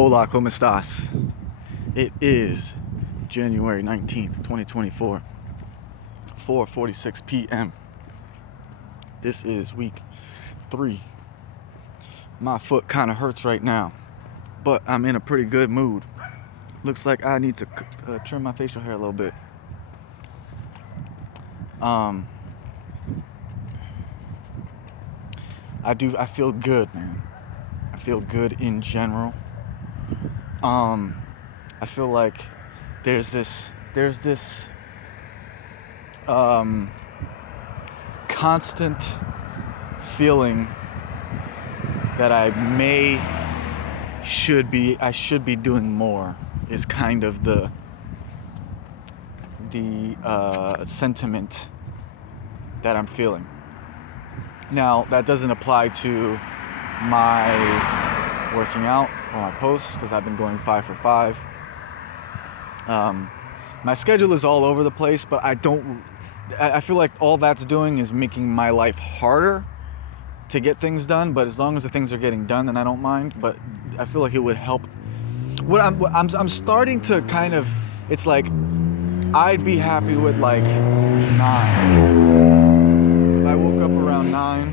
Hola, ¿cómo estás? It is January 19th, 2024, 4:46 p.m. This is week 3. My foot kind of hurts right now, but I'm in a pretty good mood. Looks like I need to trim my facial hair a little bit. I feel good, man. I feel good in general. I feel like there's this constant feeling that I should be doing more, is kind of the sentiment that I'm feeling. Now, that doesn't apply to my working out or my posts, because I've been going 5 for 5. My schedule is all over the place, but I feel like all that's doing is making my life harder to get things done. But as long as the things are getting done, then I don't mind. But I feel like it would help. I'm starting to kind of, it's like I'd be happy with like 9. If I woke up around 9,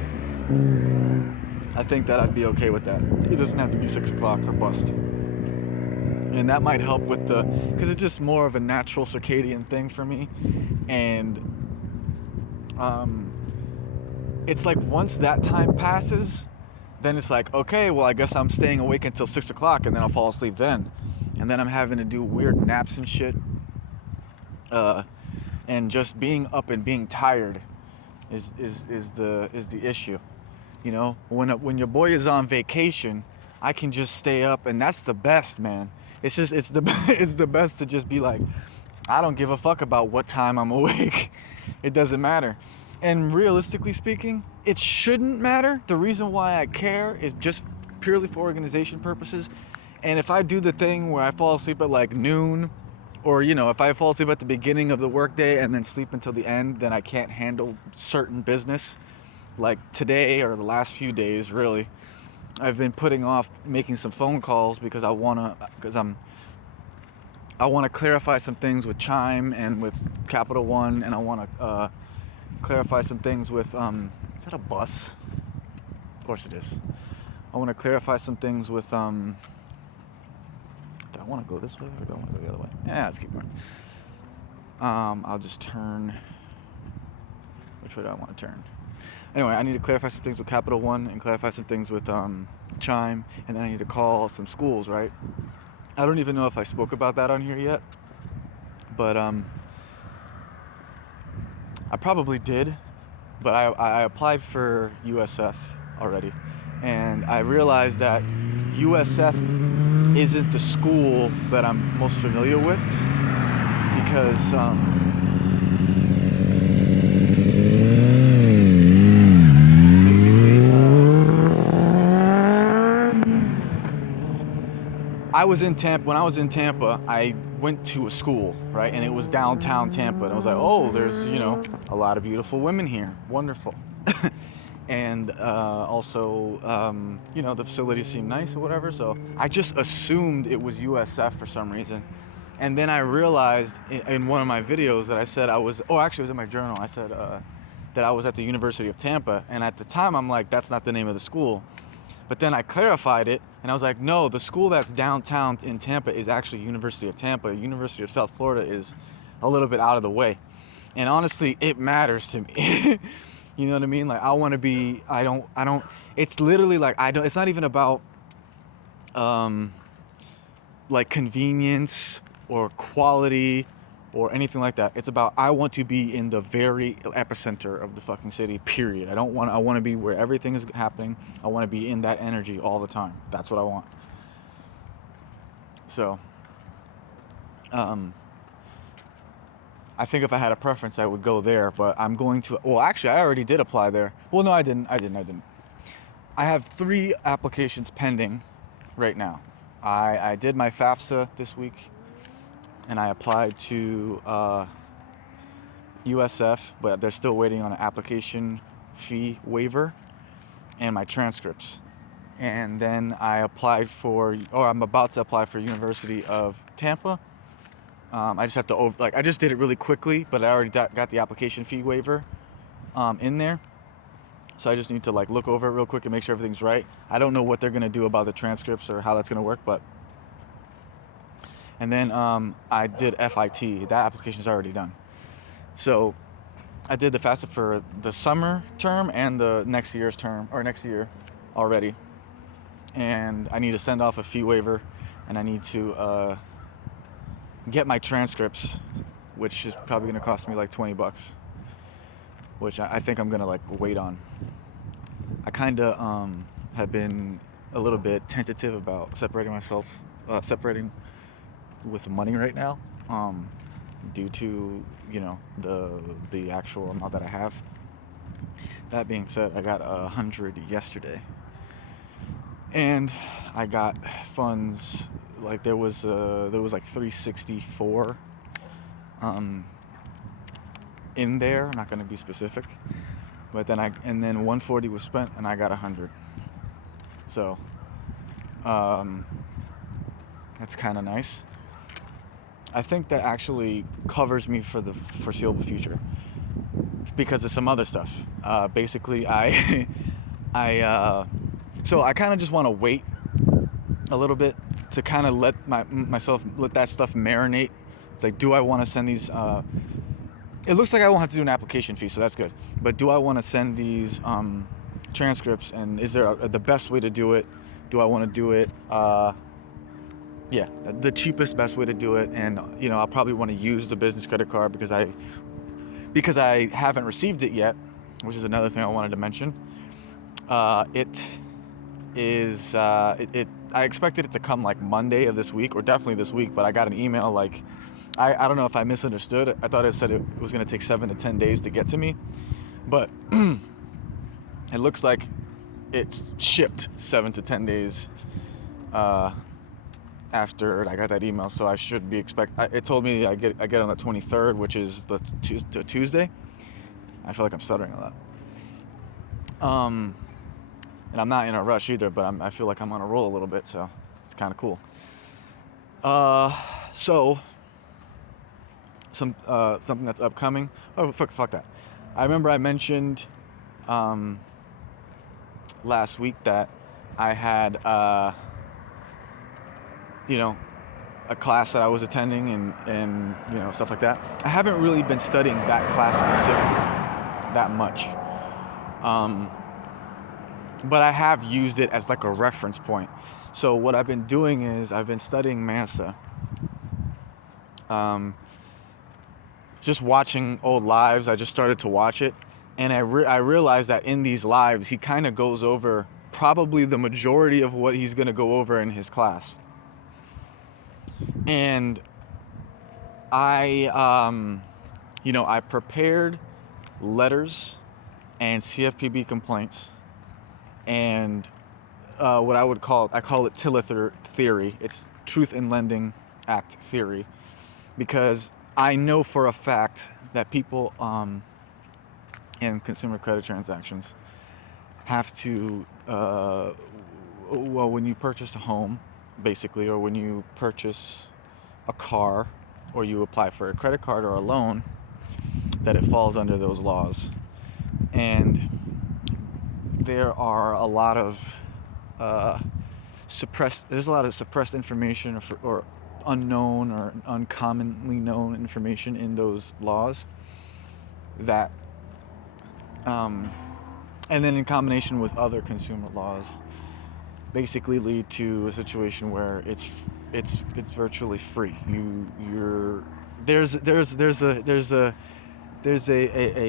I think that I'd be okay with that. It doesn't have to be 6 o'clock or bust. And that might help with because it's just more of a natural circadian thing for me. And it's like once that time passes, then it's like, okay, well, I guess I'm staying awake until 6 o'clock, and then I'll fall asleep then. And then I'm having to do weird naps and shit. And just being up and being tired is the issue. You know, when your boy is on vacation, I can just stay up, and that's the best, man. It's the best to just be like, I don't give a fuck about what time I'm awake. It doesn't matter. And realistically speaking, it shouldn't matter. The reason why I care is just purely for organization purposes. And if I do the thing where I fall asleep at like noon, or if I fall asleep at the beginning of the workday and then sleep until the end, then I can't handle certain business. Like today, or the last few days, really, I've been putting off making some phone calls because I wanna clarify some things with Chime and with Capital One, and I wanna clarify some things with is that a bus? Of course it is. I wanna clarify some things with do I wanna go this way or do I wanna go the other way? Yeah, let's keep going. I'll just turn. Which way do I want to turn? Anyway, I need to clarify some things with Capital One and clarify some things with Chime, and then I need to call some schools, right? I don't even know if I spoke about that on here yet, but I probably did, but I applied for USF already, and I realized that USF isn't the school that I'm most familiar with, because when I was in Tampa, I went to a school, right? And it was downtown Tampa. And I was like, oh, there's, a lot of beautiful women here. Wonderful. And also, the facilities seemed nice or whatever. So I just assumed it was USF for some reason. And then I realized in one of my videos that I said actually it was in my journal. I said that I was at the University of Tampa. And at the time, I'm like, that's not the name of the school. But then I clarified it, and I was like, no, the school that's downtown in Tampa is actually University of Tampa. University of South Florida is a little bit out of the way. And honestly, it matters to me. You know what I mean? Like, it's literally like, it's not even about, like convenience or quality or anything like that. It's about, I want to be in the very epicenter of the fucking city, period. I want to be where everything is happening. I want to be in that energy all the time. That's what I want. So, I think if I had a preference, I would go there, but I'm going to, well, actually, I already did apply there. Well, no, I didn't. I have 3 applications pending right now. I did my FAFSA this week, and I applied to USF, but they're still waiting on an application fee waiver and my transcripts. And then I applied for, or I'm about to apply for University of Tampa. I just have to I just did it really quickly, but I already got the application fee waiver in there. So I just need to like look over it real quick and make sure everything's right. I don't know what they're gonna do about the transcripts or how that's gonna work, but. And then I did FIT. That application is already done. So I did the FAFSA for the summer term and the next year's term, or next year already. And I need to send off a fee waiver, and I need to get my transcripts, which is probably gonna cost me like $20, which I think I'm gonna like wait on. I kind of have been a little bit tentative about separating with money right now, due to the actual amount that I have. That being said, I got 100 yesterday, and I got funds like there was like 364 in there. I'm not going to be specific, but then 140 was spent, and I got 100. So that's kind of nice. I think that actually covers me for the foreseeable future because of some other stuff. Basically, so I kind of just want to wait a little bit to kind of let let that stuff marinate. It's like, do I want to send these? It looks like I won't have to do an application fee, so that's good. But do I want to send these transcripts? And is there the best way to do it? Do I want to do it? Yeah, the cheapest, best way to do it. And I'll probably want to use the business credit card because I haven't received it yet, which is another thing I wanted to mention. I expected it to come like Monday of this week, or definitely this week, but I got an email like, I don't know if I misunderstood. I thought it said it was going to take 7 to 10 days to get to me, but it looks like it's shipped 7 to 10 days after I got that email, so I should be it told me I get on the 23rd, which is the Tuesday. I feel like I'm stuttering a lot. And I'm not in a rush either, but I feel like I'm on a roll a little bit, so it's kind of cool. So something that's upcoming. Oh, fuck that. I remember I mentioned last week that I had a class that I was attending and stuff like that. I haven't really been studying that class specifically that much. But I have used it as like a reference point. So what I've been doing is I've been studying Mansa. Just watching old lives. I just started to watch it, and I realized that in these lives he kind of goes over probably the majority of what he's going to go over in his class. And I prepared letters and CFPB complaints and what I call it TILA theory. It's Truth in Lending Act theory, because I know for a fact that people in consumer credit transactions have to, when you purchase a home, basically, or when you purchase a car, or you apply for a credit card or a loan, that it falls under those laws. And there are a lot of suppressed information or unknown or uncommonly known information in those laws that and then in combination with other consumer laws basically lead to a situation where it's virtually free. There's a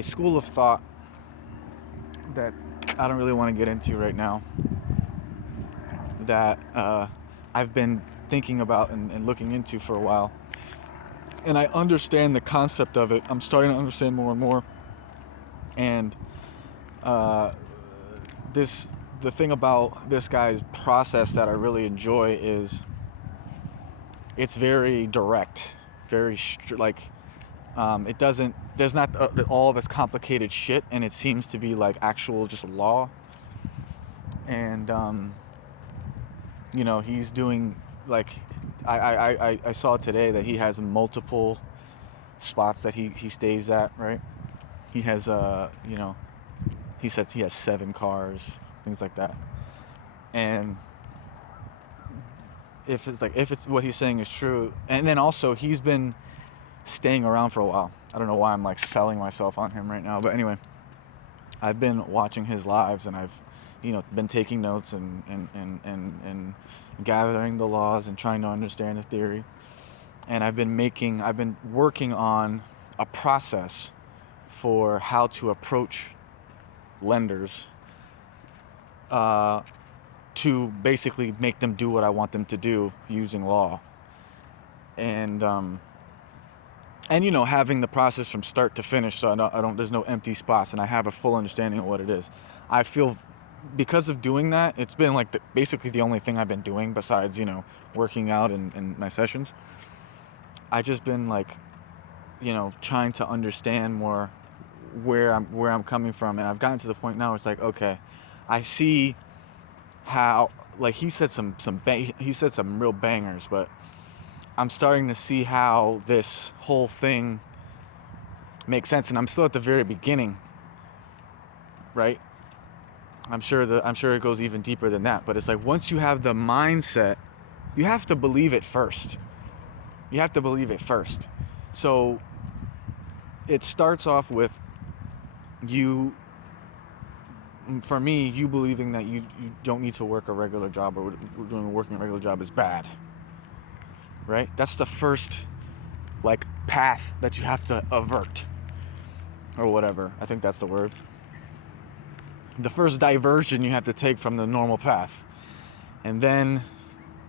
school of thought that I don't really want to get into right now, that I've been thinking about and looking into for a while, and I understand the concept of it. I'm starting to understand more and more, and the thing about this guy's process that I really enjoy is it's very direct, very there's not all of this complicated shit, and it seems to be like actual just law. And he's doing like I saw today that he has multiple spots that he stays at, right? He has he says he has 7 cars, things like that. And if it's what he's saying is true, and then also he's been staying around for a while. I don't know why I'm like selling myself on him right now, but anyway, I've been watching his lives, and I've been taking notes and gathering the laws and trying to understand the theory. And I've been working on a process for how to approach lenders to basically make them do what I want them to do using law. And having the process from start to finish, so I don't there's no empty spots, and I have a full understanding of what it is. I feel because of doing that, it's been like basically the only thing I've been doing besides working out and my sessions. I just been like trying to understand more where I'm coming from, and I've gotten to the point now where it's like, okay, I see how, like, he said some real bangers, but I'm starting to see how this whole thing makes sense, and I'm still at the very beginning, right? I'm sure it goes even deeper than that, but it's like once you have the mindset, you have to believe it first. So it starts off with you believing that you don't need to work a regular job, or working a regular job is bad, right? That's the first path that you have to avert, or whatever. I think that's the word. The first diversion you have to take from the normal path. And then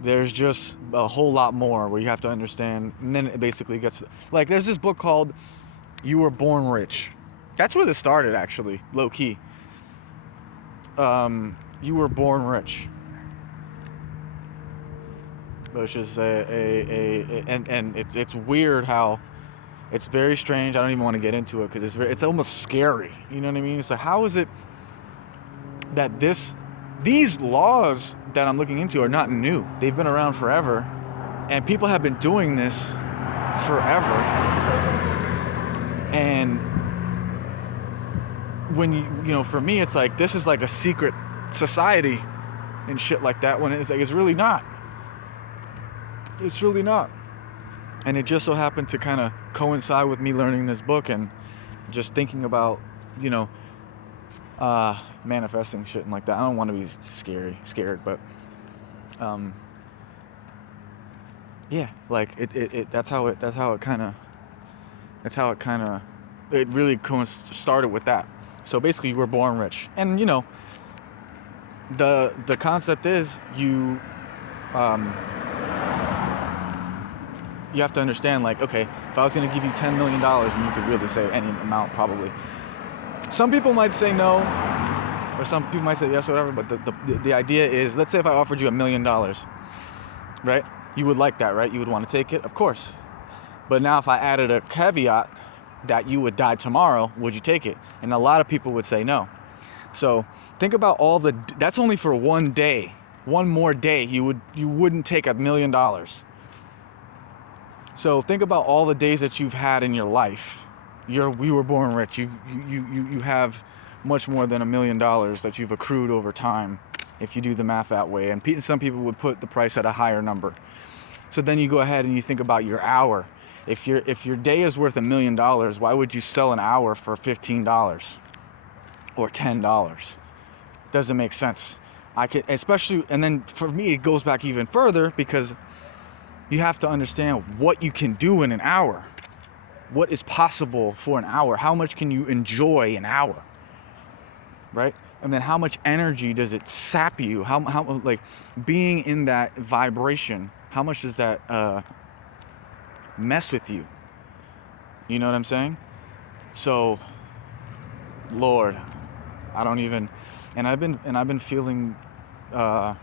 there's just a whole lot more where you have to understand, and then it basically gets there's this book called You Were Born Rich. That's where this started, actually, low key. You Were Born Rich, which is and it's weird how it's very strange. I don't even want to get into it because it's almost scary. You know what I mean? So how is it that these laws that I'm looking into are not new? They've been around forever, and people have been doing this forever. And when for me, it's like this is like a secret society and shit like that, when it's like it's really not. It's really not. And it just so happened to kind of coincide with me learning this book and just thinking about manifesting shit and like that. I don't want to be scared, but yeah, like it that's how it kind of it really started with that. So basically, you were born rich, and the concept is you have to understand, like, okay, if I was going to give you $10 million, and you could really say any amount, probably. Some people might say no, or some people might say yes, or whatever, but the idea is, let's say if I offered you $1 million, right? You would like that, right? You would want to take it, of course. But now if I added a caveat that you would die tomorrow, would you take it? And a lot of people would say no. So think about that's only for one day. One more day, you wouldn't take $1 million. So think about all the days that you've had in your life. You were born rich. You have much more than $1 million that you've accrued over time, if you do the math that way. And some people would put the price at a higher number. So then you go ahead and you think about your hour. If your day is worth $1 million, why would you sell an hour for $15 or $10? Doesn't make sense. And then for me, it goes back even further, because you have to understand what you can do in an hour. What is possible for an hour? How much can you enjoy an hour? Right? And then how much energy does it sap you? How like being in that vibration, how much does that mess with you? You know what I'm saying? So, Lord, I don't even, and I've been feeling, I'm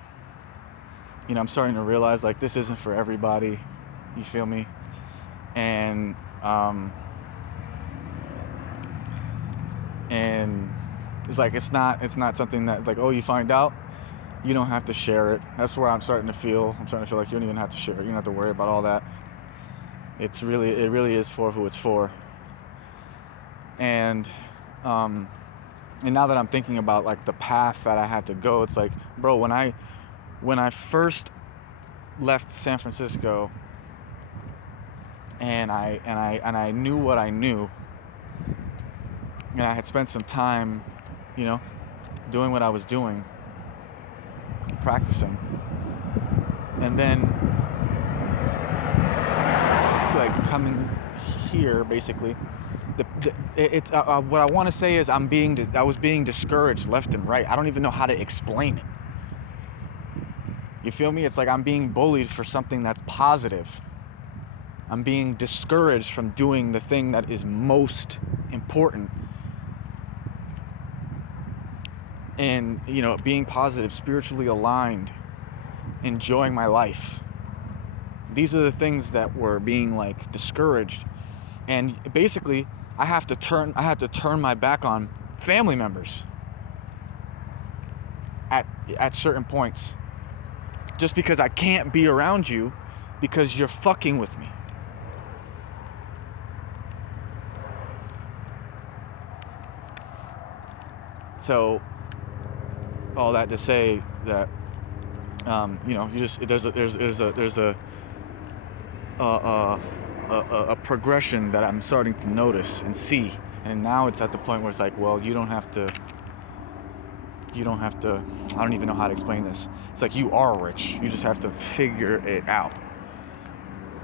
starting to realize, like, this isn't for everybody. You feel me? And it's like it's not something that, like, oh, you find out You don't have to share it. That's where I'm starting to feel like you don't even have to share it. You don't have to worry about all that. It really is for who it's for. And now that I'm thinking about like the path that I had to go, it's like, bro, when I first left San Francisco and I knew what I knew, and I had spent some time, doing what I was doing, practicing, and then like coming here, basically. What I want to say is I was being discouraged left and right. I don't even know how to explain it. You feel me? It's like I'm being bullied for something that's positive. I'm being discouraged from doing the thing that is most important. And, being positive, spiritually aligned, enjoying my life. These are the things that were being like discouraged. And basically, I had to turn my back on family members at certain points. Just because I can't be around you because you're fucking with me. So, all that to say that, there's a progression that I'm starting to notice and see, and now it's at the point where it's like, well, you don't have to. I don't even know how to explain this. It's like you are rich. You just have to figure it out.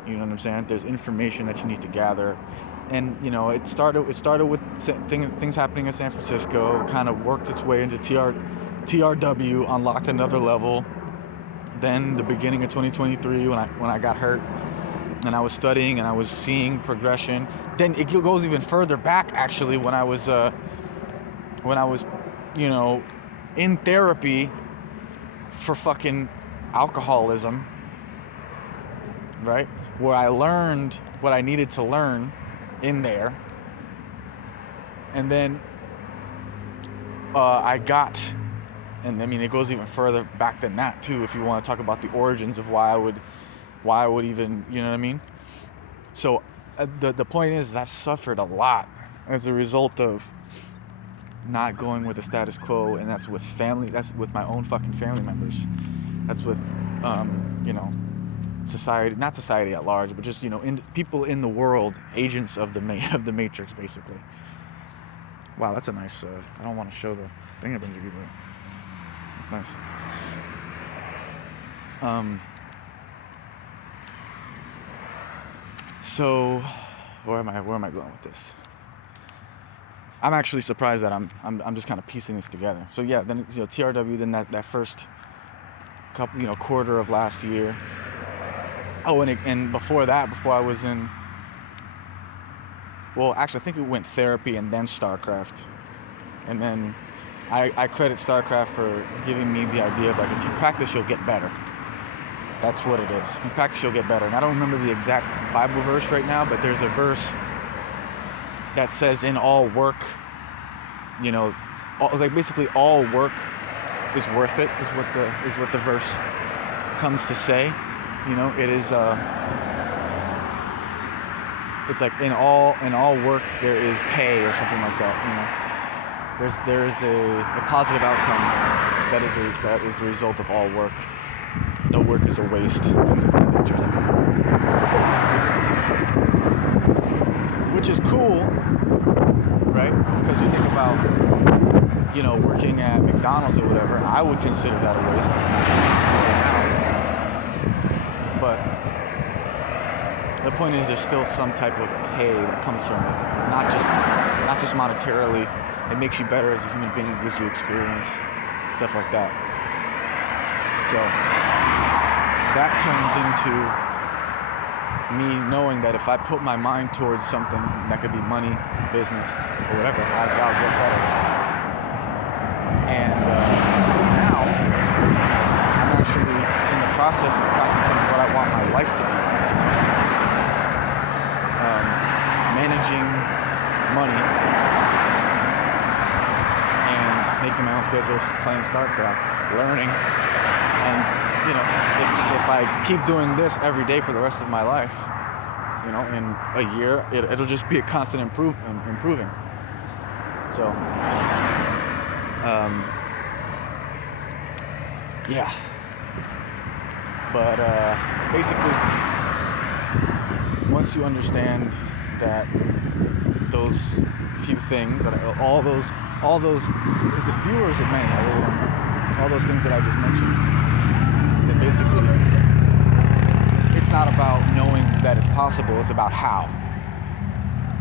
You know what I'm saying? There's information that you need to gather. And, it started with things happening in San Francisco, kind of worked its way into TRW, unlocked another level. Then the beginning of 2023, when I got hurt and I was studying and I was seeing progression. Then it goes even further back, actually, when I was in therapy for fucking alcoholism, right? Where I learned what I needed to learn in there. And then it goes even further back than that too, if you want to talk about the origins of why I would even, you know what I mean? So the point is I've suffered a lot as a result of not going with the status quo, and that's with family, that's with my own fucking family members, that's with society, not society at large, but just people in the world, agents of the matrix, basically. Wow, that's a nice I don't want to show the thing I've been doing, but it's nice. So where am I going with this? I'm actually surprised that I'm just kind of piecing this together. So yeah, then TRW, then that first couple quarter of last year. Oh, and before I was in, well, actually I think it went therapy and then StarCraft, and then I credit StarCraft for giving me the idea of like, if you practice you'll get better. That's what it is. If you practice you'll get better. And I don't remember the exact Bible verse right now, but there's a verse that says in all work, basically all work is worth it, is what the verse comes to say. It is it's like in all work there is pay, or something like that. There is a positive outcome that is the result of all work. No work is a waste, things of that nature, something like that. Which is cool, right? Because you think about, working at McDonald's or whatever, I would consider that a waste. But the point is, there's still some type of pay that comes from it, not just monetarily. It makes you better as a human being, it gives you experience, stuff like that. So that turns into me knowing that if I put my mind towards something that could be money, business, or whatever, I'll get better. And now I'm actually in the process of practicing what I want my life to be. Managing money and making my own schedules, playing StarCraft, learning you know, if I keep doing this every day for the rest of my life, you know, in a year, it'll just be a constant improving. So, yeah. But basically, once you understand that those few things, all those, is it few or is it many? I really don't know. All those things that I just mentioned, then basically, it's not about knowing that it's possible, it's about how.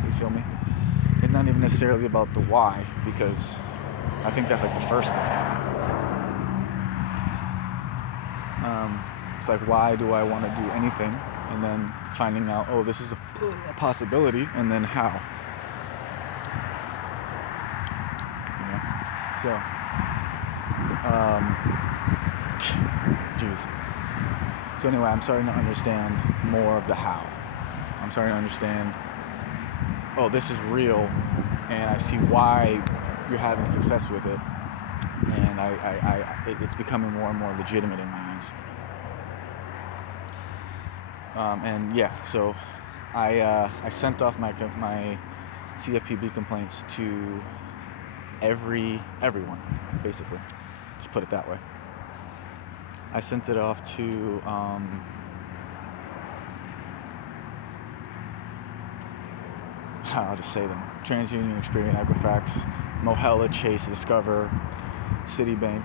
You feel me? It's not even necessarily about the why, because I think that's like the first thing. It's like, why do I want to do anything? And then finding out, oh, this is a possibility, and then how. You know? So, So anyway, I'm starting to understand more of the how. I'm starting to understand, oh, this is real, and I see why you're having success with it, and it's becoming more and more legitimate in my eyes. And yeah, so I sent off my CFPB complaints to everyone, basically. Just put it that way. I sent it off to I'll just say them: TransUnion, Experian, Equifax, Mohela, Chase, Discover, Citibank,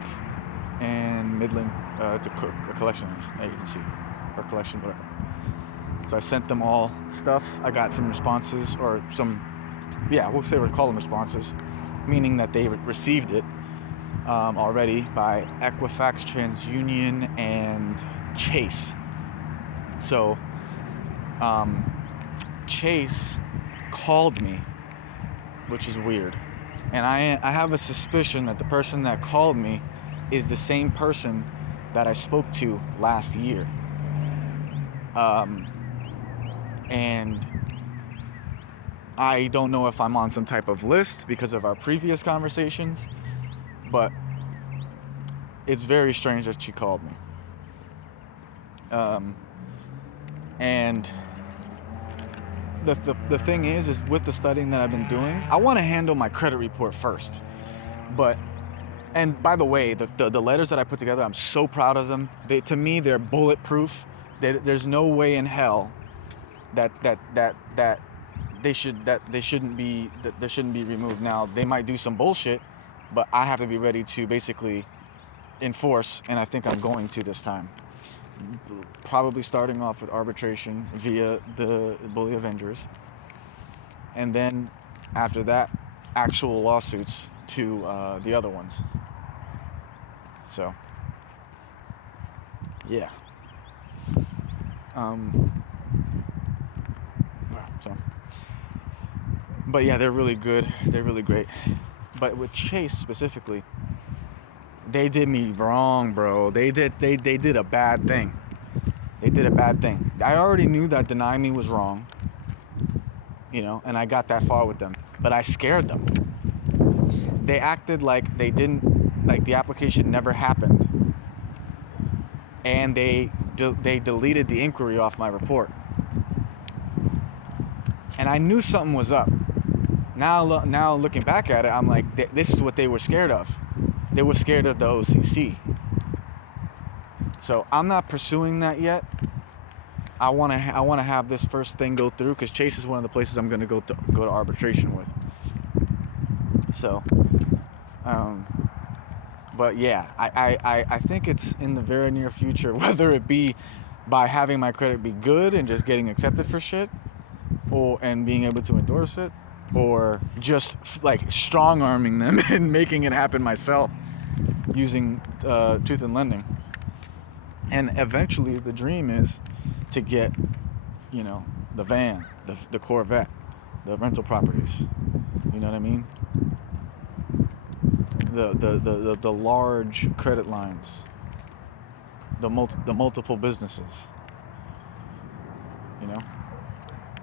and Midland. It's a collection agency, or collection, whatever. So I sent them all stuff. I got some responses, or we'll call them responses, meaning that they received it already by Equifax, TransUnion, and Chase. So Chase called me, which is weird, and I have a suspicion that the person that called me is the same person that I spoke to last year. And I don't know if I'm on some type of list because of our previous conversations, but it's very strange that she called me. And the thing is with the studying that I've been doing, I want to handle my credit report first. And by the way, the letters that I put together, I'm so proud of them. To me, they're bulletproof. There's no way in hell that they shouldn't be removed. Now, they might do some bullshit, but I have to be ready to basically enforce, and I think I'm going to this time. Probably starting off with arbitration via the Bully Avengers, and then after that, actual lawsuits to the other ones. So, yeah. But yeah, they're really good. They're really great. But with Chase specifically, they did me wrong, bro. They did a bad thing. They did a bad thing. I already knew that Deny Me was wrong, you know, and I got that far with them. But I scared them. They acted like they didn't, like the application never happened, and they deleted the inquiry off my report. And I knew something was up. Now looking back at it, I'm like, this is what they were scared of. They were scared of the OCC. So I'm not pursuing that yet. I want to have this first thing go through, because Chase is one of the places I'm going to go to arbitration with. So, but yeah, I think it's in the very near future, whether it be by having my credit be good and just getting accepted for shit, and being able to endorse it, or just like strong arming them and making it happen myself using Truth in Lending. And eventually the dream is to get, you know, the van, the Corvette, the rental properties, you know what I mean? The large credit lines, the multiple businesses, you know.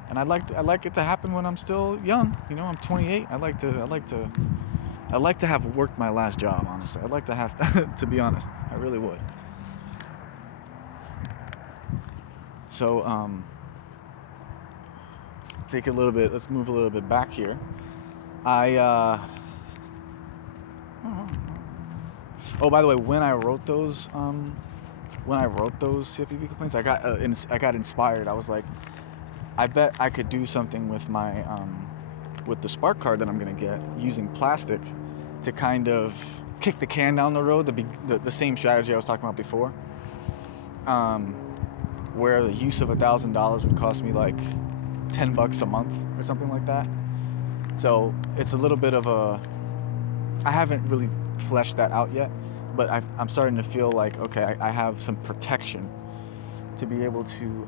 And I'd like it to happen when I'm still young. You know, I'm 28. I'd like to have worked my last job, honestly. I'd like to have to be honest. I really would. So think a little bit. Let's move a little bit back here. I oh, by the way, when I wrote those CFPB complaints, I got inspired. I was like, I bet I could do something with my with the Spark card that I'm gonna get using plastic to kind of kick the can down the road. The same strategy I was talking about before, where the use of $1,000 would cost me like $10 a month or something like that. So it's a little bit of a. I haven't really fleshed that out yet, but I'm starting to feel like, okay, I have some protection to be able to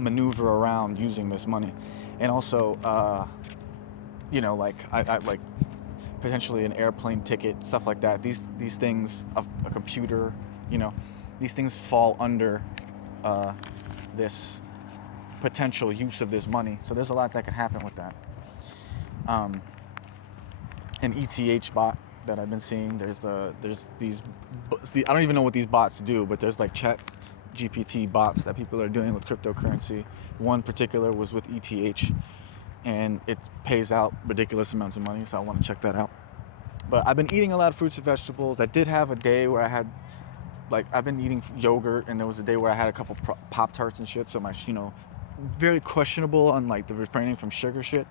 maneuver around using this money. And also, like I like potentially an airplane ticket, stuff like that. These things, a computer, these things fall under this potential use of this money. So there's a lot that could happen with that. An ETH bot that I've been seeing. There's these. I don't even know what these bots do, but there's like Chat GPT bots that people are doing with cryptocurrency. One particular was with ETH, and it pays out ridiculous amounts of money. So I want to check that out. But I've been eating a lot of fruits and vegetables. I did have a day where I had, I've been eating yogurt, and there was a day where I had a couple Pop-Tarts and shit. So my, very questionable on the refraining from sugar shit.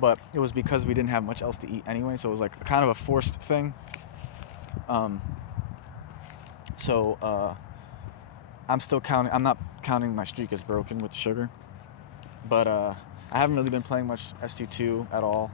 But it was because we didn't have much else to eat anyway, so it was like kind of a forced thing. So I'm still counting. I'm not counting my streak as broken with the sugar, but I haven't really been playing much ST2 at all.